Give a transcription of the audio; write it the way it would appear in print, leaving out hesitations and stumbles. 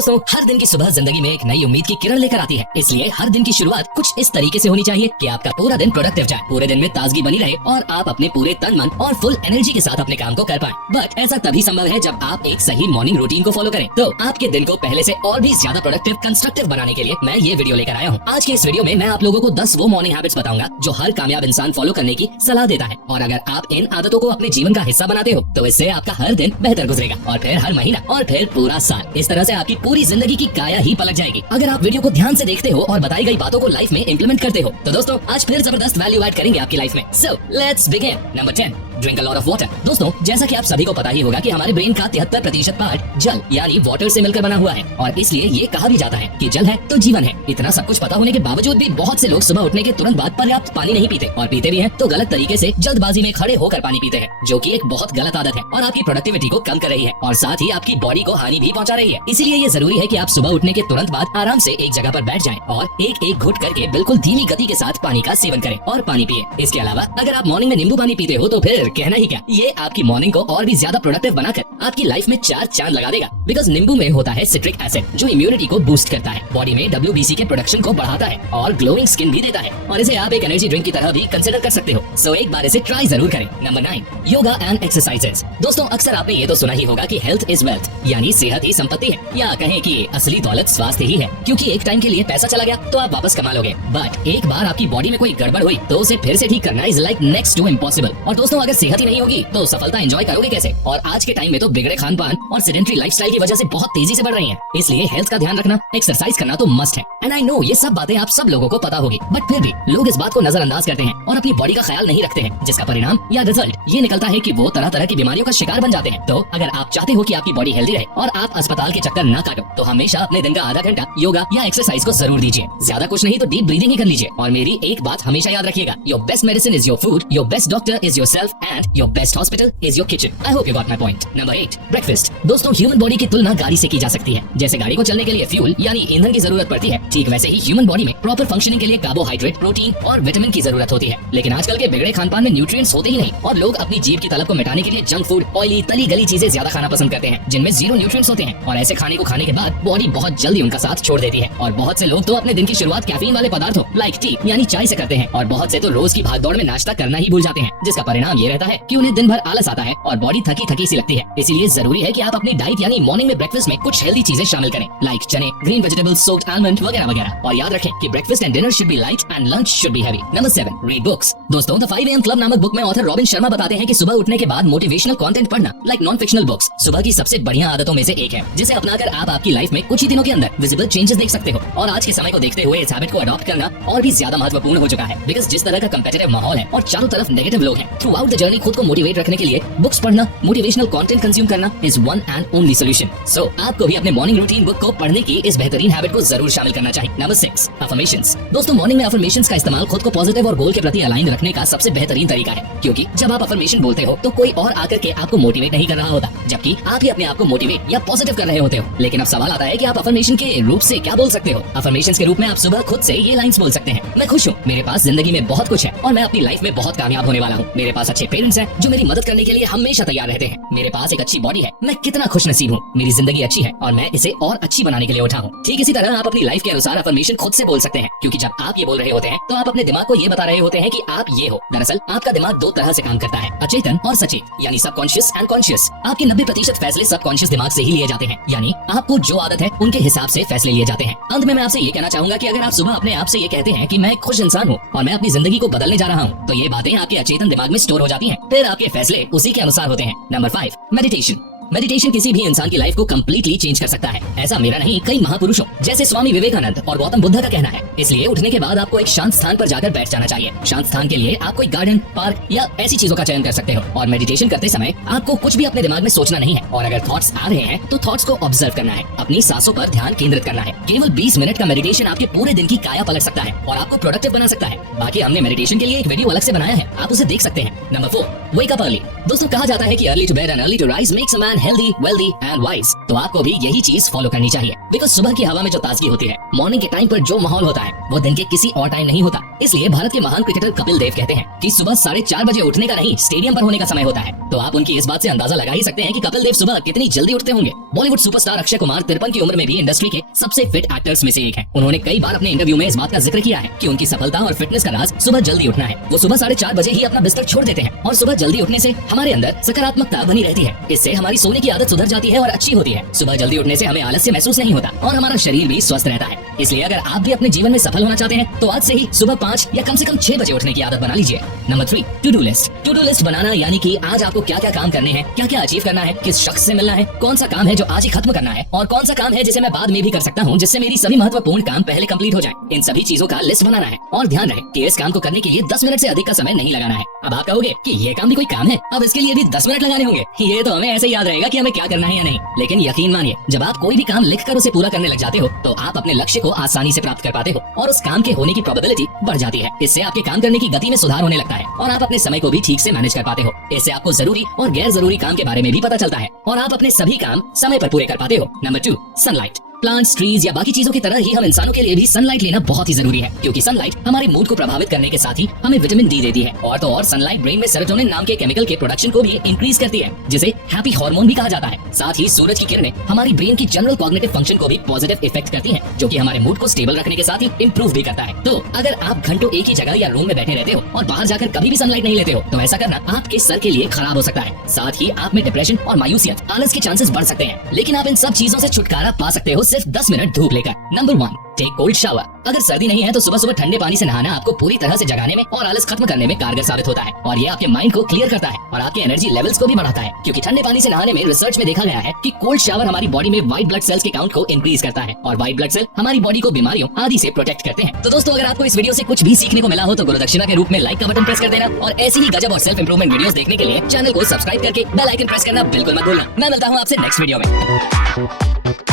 दोस्तों, हर दिन की सुबह जिंदगी में एक नई उम्मीद की किरण लेकर आती है। इसलिए हर दिन की शुरुआत कुछ इस तरीके से होनी चाहिए कि आपका पूरा दिन प्रोडक्टिव जाए, पूरे दिन में ताजगी बनी रहे और आप अपने पूरे तन मन और फुल एनर्जी के साथ अपने काम को कर पाएं। बट ऐसा तभी संभव है जब आप एक सही मॉर्निंग रूटीन को फॉलो करें। तो आपके दिन को पहले से और भी ज्यादा प्रोडक्टिव कंस्ट्रक्टिव बनाने के लिए मैं ये वीडियो लेकर आया हूँ। आज के इस वीडियो में मैं आप लोगों को 10 वो मॉर्निंग हैबिट्स बताऊंगा जो हर कामयाब इंसान फॉलो करने की सलाह देता है। और अगर आप इन आदतों को अपने जीवन का हिस्सा बनाते हो तो इससे आपका हर दिन बेहतर गुजरेगा और फिर हर महीना और फिर पूरा साल। इस तरह से आपकी पूरी जिंदगी की काया ही पलट जाएगी अगर आप वीडियो को ध्यान से देखते हो और बताई गई बातों को लाइफ में इंप्लीमेंट करते हो। तो दोस्तों, आज फिर जबरदस्त वैल्यू ऐड करेंगे आपकी लाइफ में। So let's begin. Number 10, drink a lot of water. दोस्तों, जैसा कि आप सभी को पता ही होगा कि हमारे ब्रेन का 73% पार्ट जल यानी वाटर से मिलकर बना हुआ है और इसलिए ये कहा भी जाता है कि जल है तो जीवन है। इतना सब कुछ पता होने के बावजूद भी बहुत से लोग सुबह उठने के तुरंत बाद पर्याप्त पानी नहीं पीते और पीते भी हैं तो गलत तरीके से जल्दबाजी में खड़े होकर पानी पीते हैं, जो कि एक बहुत गलत आदत है और आपकी प्रोडक्टिविटी को कम कर रही है और साथ ही आपकी बॉडी को हानि भी पहुंचा रही है। इसीलिए ये जरूरी है कि आप सुबह उठने के तुरंत बाद आराम से एक जगह पर बैठ जाएं और एक एक घुट करके बिल्कुल धीमी गति के साथ पानी का सेवन करें और पानी पिए। इसके अलावा अगर आप मॉर्निंग में नींबू पानी पीते हो तो फिर कहना ही क्या, ये आपकी मॉर्निंग को और भी ज्यादा प्रोडक्टिव बनाकर आपकी लाइफ में 4 चांद लगा देगा। बिकॉज नींबू में होता है सिट्रिक एसिड जो इम्यूनिटी को बूस्ट करता है, बॉडी में WBC के प्रोडक्शन को बढ़ाता है और ग्लोइंग स्किन भी देता है और इसे आप एक एनर्जी ड्रिंक की तरह भी कंसिडर कर सकते हो। सो एक बार इसे ट्राई जरूर करें। Number 9, yoga and exercises. दोस्तों, अक्सर आपने ये तो सुना ही होगा कि हेल्थ इज वेल्थ, यानी सेहत ही संपत्ति है, या कहें कि असली दौलत स्वास्थ्य ही है, क्योंकि एक टाइम के लिए पैसा चला गया तो आप वापस कमा लोगे, बट एक बार आपकी बॉडी में कोई गड़बड़ हुई तो उसे फिर से ठीक करना is like next to impossible. और दोस्तों, अगर सेहत ही नहीं होगी तो सफलता एंजॉय करोगे कैसे? और आज के टाइम में तो बिगड़े खान पान और सेडेंटरी लाइफस्टाइल की वजह से बहुत तेजी से बढ़ रही है। इसलिए हेल्थ का ध्यान रखना, एक्सरसाइज करना तो मस्ट है। एंड आई नो ये सब बातें आप सब लोगों को पता होगी, बट फिर भी लोग इस बात को नजरअंदाज करते हैं और अपनी बॉडी का ख्याल नहीं रखते हैं, जिसका परिणाम या रिजल्ट ये निकलता है कि वो तरह तरह की बीमारियों का शिकार बन जाते हैं। तो अगर आप चाहते हो कि आपकी बॉडी हेल्दी रहे और आप अस्पताल के चक्कर न काटो तो हमेशा अपने दिन का आधा घंटा योगा या एक्सरसाइज को जरूर दीजिए। ज्यादा कुछ नहीं तो डीप ब्रीदिंग ही कर लीजिए। और मेरी एक बात हमेशा याद रखिएगा, your best medicine is your food, your best doctor is your self and your best hospital is your kitchen. I hope you got my point. Number 8, breakfast. दोस्तों, ह्यूमन बॉडी की तुलना गाड़ी से की जा सकती है। जैसे गाड़ी को चलने के लिए फ्यूल यानी ईंधन की जरूरत पड़ती है, ठीक वैसे ही ह्यूमन बॉडी में प्रॉपर फंक्शनिंग के लिए कार्बोहाइड्रेट, प्रोटीन और विटामिन की जरूरत होती है। लेकिन आजकल के बिगड़े खानपान में न्यूट्रिएंट्स होते ही नहीं और लोग अपनी जीभ की तलब को मिटाने के लिए जंक फूड, ऑयली तली गली चीजें ज्यादा खाना पसंद करते हैं जिनमें 0 न्यूट्रिएंट्स होते हैं। और ऐसे खाने को खाने के बाद बॉडी बहुत जल्दी उनका साथ छोड़ देती है और बहुत से लोग तो अपने दिन की शुरुआत कैफीन वाले पदार्थों लाइक टी यानी चाय से करते हैं और बहुत से तो रोज की भागदौड़ में नाश्ता करना ही भूल जाते हैं, जिसका परिणाम ये रहता है कि उन्हें दिन भर आलस आता है और बॉडी थकी थकी सी लगती है। इसीलिए जरूरी है कि आप अपनी डाइट यानी मॉर्निंग में ब्रेकफास्ट में कुछ हेल्दी चीजें शामिल करें लाइक चने, ग्रीन वेजिटेबल्स, सोक्ड आलमंड वगैरह वगैरह। और याद रखें कि breakfast and dinner should be light and lunch should be heavy. Number 7, read books. दोस्तों, द 5 AM क्लब नामक बुक में ऑथर रॉबिन शर्मा बताते हैं कि सुबह उठने के बाद मोटिवेशनल कंटेंट पढ़ना लाइक नॉन फिक्शनल बुक्स सुबह की सबसे बढ़िया आदतों में से एक है, जिसे अपनाकर आप आपकी लाइफ में कुछ ही दिनों के अंदर विजिबल चेंजेस देख सकते हो। और आज के समय को देखते हुए इस हैबिट को अडॉप्ट करना और भी ज्यादा महत्वपूर्ण हो चुका है, बिकॉज जिस तरह का कंपेटिटिव माहौल है और चारों तरफ नेगेटिव लोग हैं, थ्रू आउट द जर्नी खुद को मोटिवेट रखने के लिए बुक्स पढ़ना, मोटिवेशनल कंटेंट कंज्यूम करना is one and only solution. So आपको भी अपने मॉर्निंग रूटीन बुक को पढ़ने की इस बेहतरीन हैबिट को जरूर शामिल करना चाहिए। Number 6, affirmations. दोस्तों, मॉर्निंग में अफर्मेशंस का इस्तेमाल खुद को पॉजिटिव और गोल के प्रति अलाइन रखने का सबसे बेहतरीन तरीका है, क्योंकि जब आप अफर्मेशन बोलते हो तो कोई और आकर के आपको मोटिवेट नहीं कर रहा होता, जबकि आप ही अपने आप को मोटिवेट या पॉजिटिव कर रहे होते हो। लेकिन अब सवाल आता है कि आप अफर्मेशन के रूप से क्या बोल सकते हो। अफर्मेशंस के रूप में आप सुबह खुद से ये लाइंस बोल सकते हैं, मैं खुश हूँ, मेरे पास जिंदगी में बहुत कुछ है और मैं अपनी लाइफ में बहुत कामयाब होने वाला हूँ। मेरे पास अच्छे पेरेंट्स हैं जो मेरी मदद करने के लिए हमेशा तैयार रहते हैं। मेरे पास एक अच्छी बॉडी है, मैं कितना खुश नसीब हूँ, मेरी जिंदगी अच्छी है और मैं इसे और अच्छी बनाने के लिए उठा हूँ। ठीक इसी तरह आप अपनी लाइफ के अनुसार अफर्मेशन खुद से बोल सकते हैं, क्योंकि जब आप ये बोल रहे होते हैं तो आप अपने दिमाग को ये बता रहे होते हैं कि आप ये हो। दरअसल आपका दिमाग 2 तरह से काम करता है, अचेतन और सचेत, यानी सबकॉन्शियस एंड कॉन्शियस। आपके 90% फैसले सबकॉन्शियस दिमाग से ही लिए जाते हैं, यानी आपको जो आदत है उनके हिसाब से फैसले लिए जाते हैं। अंत में मैं आपसे ये कहना चाहूंगा कि अगर आप सुबह अपने आप से ये कहते हैं कि मैं एक खुश इंसान हूँ और मैं अपनी जिंदगी को बदलने जा रहा हूँ, तो ये बातें आपके अचेतन दिमाग में स्टोर हो जाती हैं, फिर आपके फैसले उसी के अनुसार होते हैं। Number 5, meditation. मेडिटेशन किसी भी इंसान की लाइफ को कंप्लीटली चेंज कर सकता है। ऐसा मेरा नहीं, कई महापुरुषों जैसे स्वामी विवेकानंद और गौतम बुद्ध का कहना है। इसलिए उठने के बाद आपको एक शांत स्थान पर जाकर बैठ जाना चाहिए। शांत स्थान के लिए आप कोई गार्डन, पार्क या ऐसी चीजों का चयन कर सकते हो। और मेडिटेशन करते समय आपको कुछ भी अपने दिमाग में सोचना नहीं है और अगर थॉट्स आ रहे हैं तो थॉट्स को ऑब्जर्व करना है, अपनी सांसों पर ध्यान केंद्रित करना है। केवल 20 मिनट का मेडिटेशन आपके पूरे दिन की काया पलट सकता है और आपको प्रोडक्टिव बना सकता है। बाकी हमने मेडिटेशन के लिए एक वीडियो अलग से बनाया है, आप उसे देख सकते हैं। Number 4, wake up early. दोस्तों, कहा जाता है कि early to bed and early to rise makes a man healthy, wealthy and wise. तो आपको भी यही चीज फॉलो करनी चाहिए, बिकॉज सुबह की हवा में जो ताजगी होती है, मॉर्निंग के टाइम पर जो माहौल होता है, वो दिन के किसी और टाइम नहीं होता। इसलिए भारत के महान क्रिकेटर कपिल देव कहते हैं कि सुबह 4:30 बजे उठने का नहीं, स्टेडियम पर होने का समय होता है। तो आप उनकी इस बात से अंदाजा लगा ही सकते हैं कि कपिल देव सुबह कितनी जल्दी उठते होंगे। बॉलीवुड सुपरस्टार अक्षय कुमार 53 की उम्र में भी इंडस्ट्री के सबसे फिट एक्टर्स में से एक हैं। उन्होंने कई बार अपने इंटरव्यू में इस बात का जिक्र किया है कि उनकी सफलता और फिटनेस का राज सुबह जल्दी उठना है। वो सुबह 4:30 बजे ही अपना बिस्तर छोड़ देते हैं और सुबह जल्दी उठने से हमारे अंदर सकारात्मकता बनी रहती है। इससे हमारी सोने की आदत सुधर जाती है और अच्छी होती है। सुबह जल्दी उठने से हमें आलस्य महसूस नहीं होता और हमारा शरीर भी स्वस्थ रहता है। इसलिए अगर आप भी अपने जीवन में सफल होना चाहते हैं तो आज से ही सुबह 5 या कम से कम 6 बजे उठने की आदत बना लीजिए। Number 3, to do list. To do list बनाना यानी कि आज आपको क्या क्या काम करने हैं, क्या क्या अचीव करना है, किस शख्स से मिलना है, कौन सा काम है जो आज ही खत्म करना है और कौन सा काम है जिसे मैं बाद में भी कर सकता हूँ, जिससे मेरी सभी महत्वपूर्ण काम पहले कंप्लीट हो जाए। इन सभी चीजों का लिस्ट बनाना है और ध्यान रहे कि इस काम को करने के लिए 10 मिनट से अधिक का समय नहीं लगाना है। अब आप कहोगे कि ये काम भी कोई काम है, अब इसके लिए भी 10 मिनट लगाने होंगे। ये तो हमें ऐसे याद रहेगा कि हमें क्या करना है या नहीं। लेकिन यकीन मानिए, जब आप कोई भी काम लिखकर उसे पूरा करने लग जाते हो तो आप अपने लक्ष्य को आसानी से प्राप्त कर पाते हो और उस काम के होने की प्रोबेबिलिटी बढ़ जाती है। इससे आपके काम करने की गति में सुधार होने लगता है और आप अपने समय को भी ठीक से मैनेज कर पाते हो। इससे आपको जरूरी और गैर जरूरी काम के बारे में भी पता चलता है और आप अपने सभी काम समय पर पूरे कर पाते हो। Number 2, sunlight. प्लांट्स, ट्रीज या बाकी चीजों की तरह ही हम इंसानों के लिए भी सनलाइट लेना बहुत ही जरूरी है, क्योंकि सनलाइट हमारे मूड को प्रभावित करने के साथ ही हमें विटामिन डी देती है और तो और सनलाइट ब्रेन में सेरोटोनिन नाम के केमिकल के प्रोडक्शन को भी इंक्रीज करती है, जिसे हैप्पी हार्मोन भी कहा जाता है। साथ ही सूरज की किरणें हमारी ब्रेन की जनरल कॉग्निटिव फंक्शन को भी पॉजिटिव इफेक्ट करती है, जो कि हमारे मूड को स्टेबल रखने के साथ ही इंप्रूव भी करता है। तो अगर आप घंटों एक ही जगह या रूम में बैठे रहते हो और बाहर जाकर कभी भी सनलाइट नहीं लेते हो तो ऐसा करना आपके सर के लिए खराब हो सकता है। साथ ही आप में डिप्रेशन और मायूसियत, आलस के चांसेस बढ़ सकते हैं। लेकिन आप इन सब चीजों से छुटकारा पा सकते हो सिर्फ 10 मिनट धूप लेकर। Number 1, take cold shower. अगर सर्दी नहीं है तो सुबह सुबह ठंडे पानी से नहाना आपको पूरी तरह से जगाने में और आलस खत्म करने में कारगर साबित होता है और ये आपके माइंड को क्लियर करता है और आपके एनर्जी लेवल्स को भी बढ़ाता है, क्योंकि ठंडे पानी से नहाने में रिसर्च में देखा गया है कि कोल्ड शावर हमारी बॉडी में व्हाइट ब्लड सेल्स के काउंट को इंक्रीज करता है और व्हाइट ब्लड सेल हमारी बॉडी को बीमारियों आदि से प्रोटेक्ट करते हैं। तो दोस्तों, अगर आपको इस वीडियो से कुछ भी सीखने को मिला हो तो गुरुदक्षिणा के रूप में लाइक का बटन प्रेस कर देना और ऐसी ही गजब और सेल्फ इंप्रूवमेंट वीडियोस देखने के लिए चैनल को सब्सक्राइब करके बेल आइकन प्रेस करना बिल्कुल मत भूलना। मैं मिलता हूँ आपसे नेक्स्ट वीडियो में।